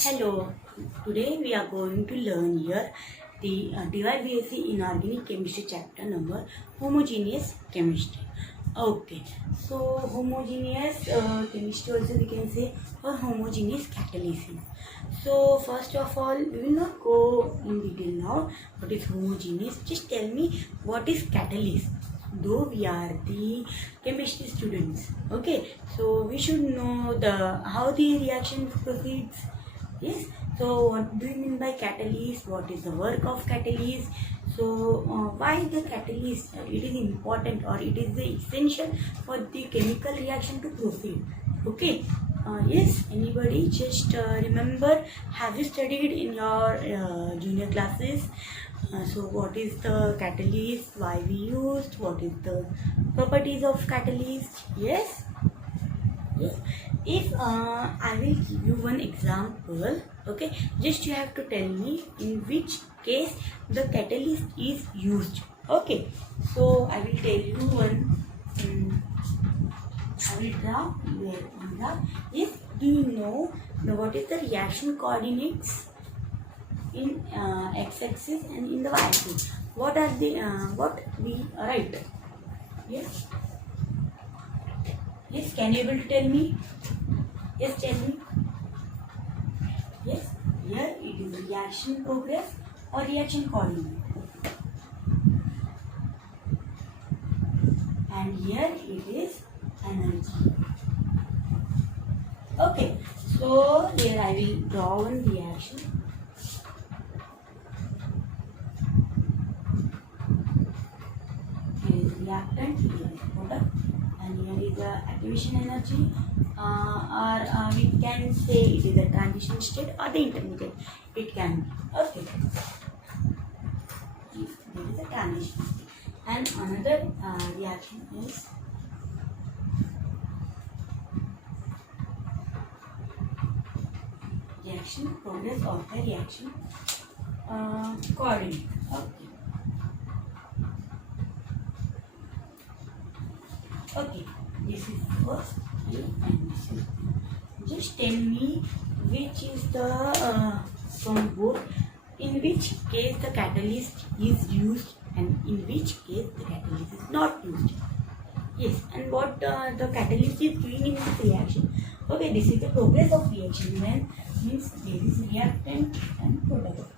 Hello, today we are going to learn here the DYBSc Inorganic Chemistry chapter number Homogeneous Chemistry. Okay, so homogeneous chemistry also we can say or homogeneous catalysis. So first of all, we will not go in detail now what is homogeneous. Just tell me what is catalyst. Though we are the chemistry students, okay, so we should know the how the reaction proceeds. Yes, so what do you mean by catalyst? What is the work of catalyst? So why the catalyst? It is important or it is the essential for the chemical reaction to proceed. Okay. Yes, anybody just remember, have you studied in your junior classes? So what is the catalyst? Why we used? What is the properties of catalyst? Yes. Yes. If I will give you one example, okay, just you have to tell me in which case the catalyst is used. Okay, so I will tell you one. I will draw where on the. Yes, do you know what is the reaction coordinates in x-axis and in the y-axis? What are the what we write? Yes. Yes, can you able to tell me? Yes, tell me. Yes, here it is reaction progress or reaction coordinate. And here it is energy. Okay, so here I will draw one reaction. Here is reactant, here is product, and here is the activation energy. Or we can say it is a transition state or the intermediate. It can be. Okay. If there is a transition state. And another reaction is reaction progress of the reaction coordinate. Okay. Okay. This is first and this is. Just tell me which is the from both, in which case the catalyst is used and in which case the catalyst is not used. Yes, and what the catalyst is doing in this reaction. Okay, this is the progress of reaction. When means there is reactant and product.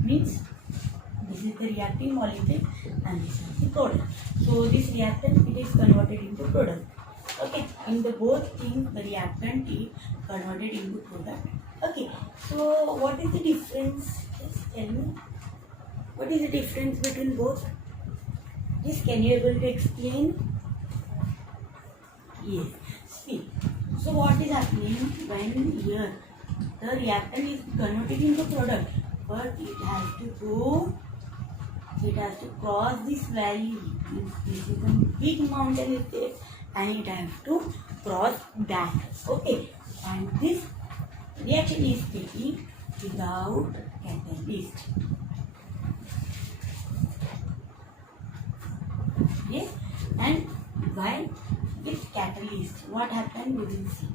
Means this is the reacting molecule and this is the product. So this reactant it is converted into product. Okay, in the both things the reactant is converted into product. Okay, so what is the difference? Just tell me. What is the difference between both? Yes, can you able to explain? Yes. See, so what is happening when here the reactant is converted into product, but it has to go, it has to cross this valley. This is a big mountain it is, and it has to cross that. Okay, and this reaction is taking without catalyst. Yes, and while with catalyst, what happened we will see.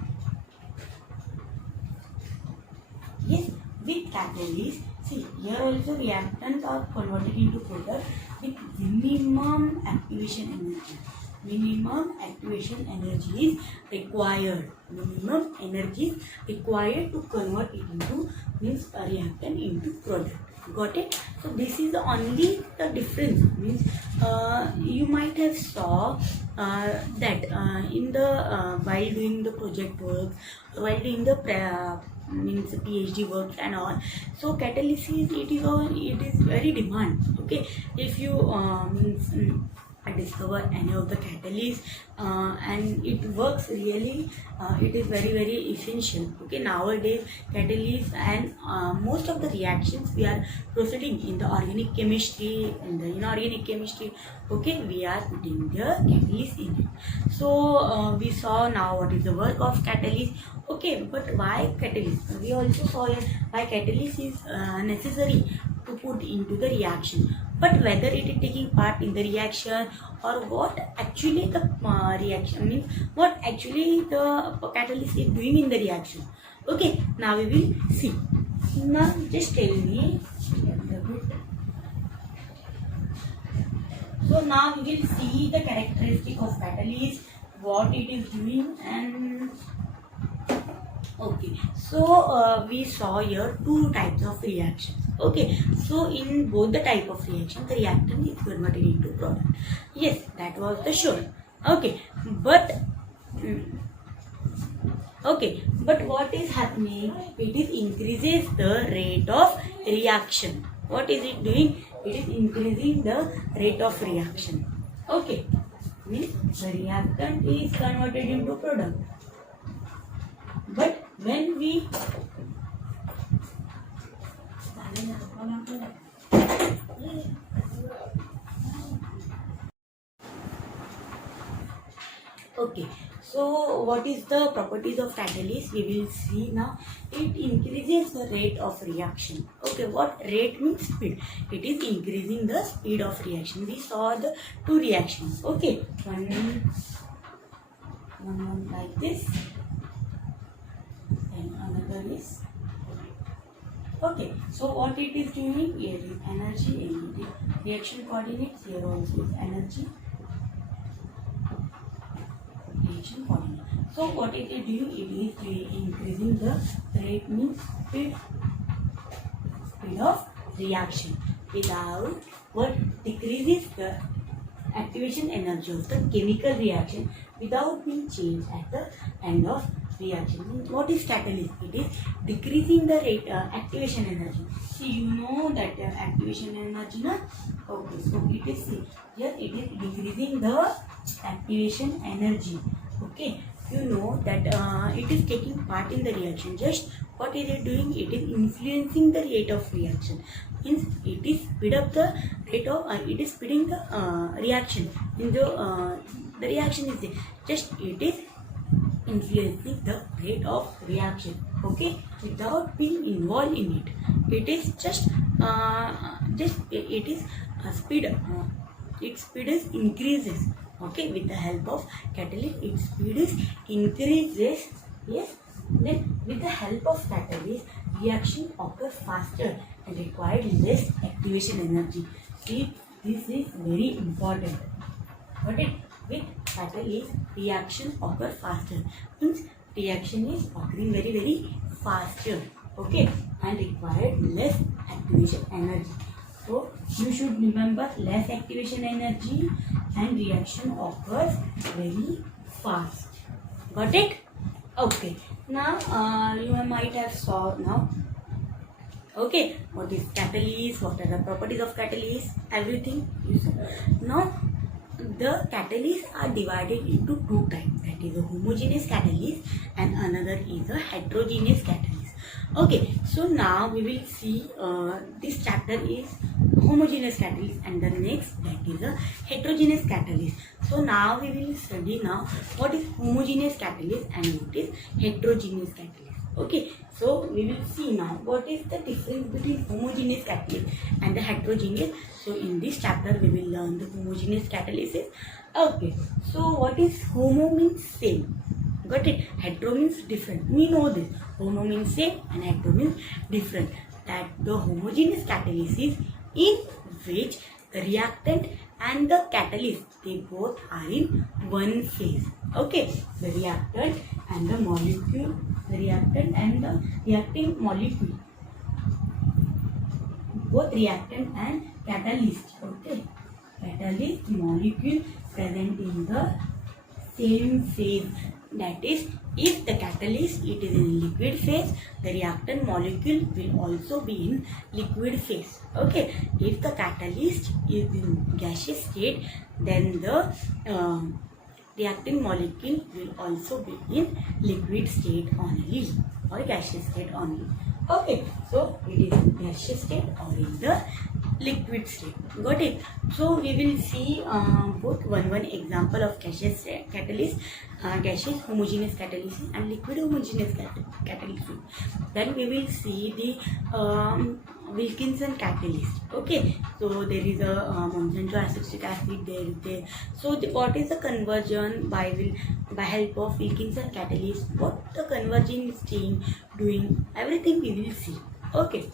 Yes, with catalyst, see here also reactants are converted into product with minimum activation energy. Minimum activation energy is required. Minimum energy is required to convert it into means a reactant into product. Got it? So this is only the difference. Means you might have saw that in the while doing the project work, while doing the means PhD work and all. So catalysis it is very demand. Okay, if you means discover any of the catalyst and it works really, it is very essential. Okay, nowadays catalyst and most of the reactions we are proceeding in the organic chemistry and the inorganic chemistry. Okay, we are putting the catalyst in it. So we saw now what is the work of catalyst. Okay, but why catalyst? We also saw why catalyst is necessary to put into the reaction, but whether it is taking part in the reaction or what actually the reaction means, what actually the catalyst is doing in the reaction. Okay, now we will see. Now just tell me. So now we will see the characteristic of catalyst, what it is doing, and okay. So we saw here two types of reactions. Okay, so in both the type of reaction, the reactant is converted into product. Yes, that was the sure. Okay, but okay, but what is happening? It is increases the rate of reaction. What is it doing? It is increasing the rate of reaction. Okay, means the reactant is converted into product. But when we okay, so what is the properties of catalyst? We will see now. It increases the rate of reaction. Okay, what rate means speed. It is increasing the speed of reaction. We saw the two reactions. Okay, one like this, and another is okay. So what it is doing? Here is energy, and reaction coordinates. Here also is energy. Reaction coordinate. So what it is doing? It is increasing the rate means speed of reaction without what decreases the activation energy of the chemical reaction without being changed at the end of reaction. What is catalyst? It is decreasing the rate activation energy. See, you know that activation energy, na? Okay, so it is here it is decreasing the activation energy. Okay, you know that it is taking part in the reaction. Just what is it doing? It is influencing the rate of reaction. Means it is speed up the rate of it is speeding the reaction. In the reaction is there. Just it is influencing the rate of reaction. Okay, without being involved in it. It is just it is speed. Its speed is increases. Okay, with the help of catalyst, its speed is increases. Yes. Then with the help of catalyst, reaction occurs faster and require less activation energy. See, this is very important. But with catalyst, reaction occurs faster. Means reaction is occurring very faster. Okay, and require less activation energy. So you should remember less activation energy and reaction occurs very fast. Got it? Okay. Now you might have saw now. Okay, what is catalyst? What are the properties of catalyst? Everything you saw. Now the catalysts are divided into two types. That is a homogeneous catalyst and another is a heterogeneous catalyst. Okay, so now we will see this chapter is homogeneous catalyst and the next that is a heterogeneous catalyst. So now we will study now what is homogeneous catalyst and what is heterogeneous catalyst. Okay, so we will see now what is the difference between homogeneous catalyst and the heterogeneous. So in this chapter we will learn the homogeneous catalysis. Okay, so what is homo means same. Got it? Hetero means different. We know this. Homo means same and hetero means different. That the homogeneous catalysis in which the reactant and the catalyst they both are in one phase. Okay, the reactant and the molecule, the reactant and the reacting molecule, both reactant and catalyst. Okay, catalyst molecule present in the same phase. That is, if the catalyst it is in liquid phase, the reactant molecule will also be in liquid phase. Okay, if the catalyst is in gaseous state, then the reactant molecule will also be in liquid state only or gaseous state only. Okay, so it is in gaseous state or in the liquid state. Got it? So we will see both one example of gaseous catalyst, gaseous homogeneous catalysis and liquid homogeneous catalysis. Then we will see the Wilkinson catalyst. Okay, so there is a monzonite acid there. So what is the conversion by help of Wilkinson catalyst? What the converging steam doing? Everything we will see. Okay.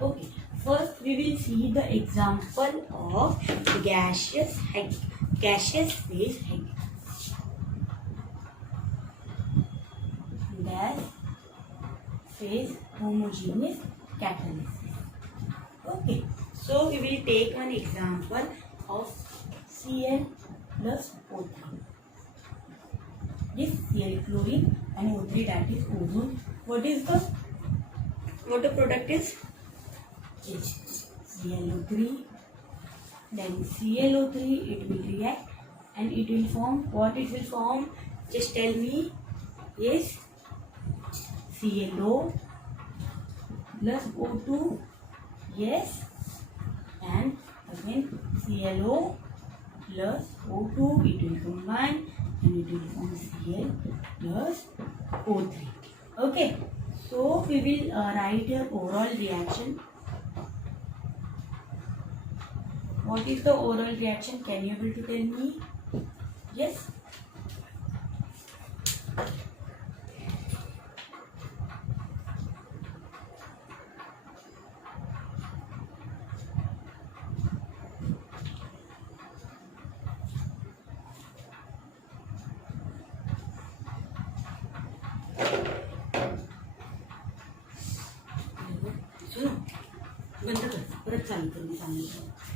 Okay, first we will see the example of gaseous phase head. Gas phase homogeneous catalysis. Okay, so we will take one example of Cl plus O3. This Cl chlorine and O3, that is ozone. What the product is? ClO3, then ClO3 it will react and it will form, what it will form, just tell me. Yes, ClO plus O2, yes, and again ClO plus O2, it will combine and it will form Cl plus O3. Okay, so we will write your overall reaction. What is the overall reaction? Can you able to tell me? Yes. सुनो बंद कर परत चालू कर मी सांगितलं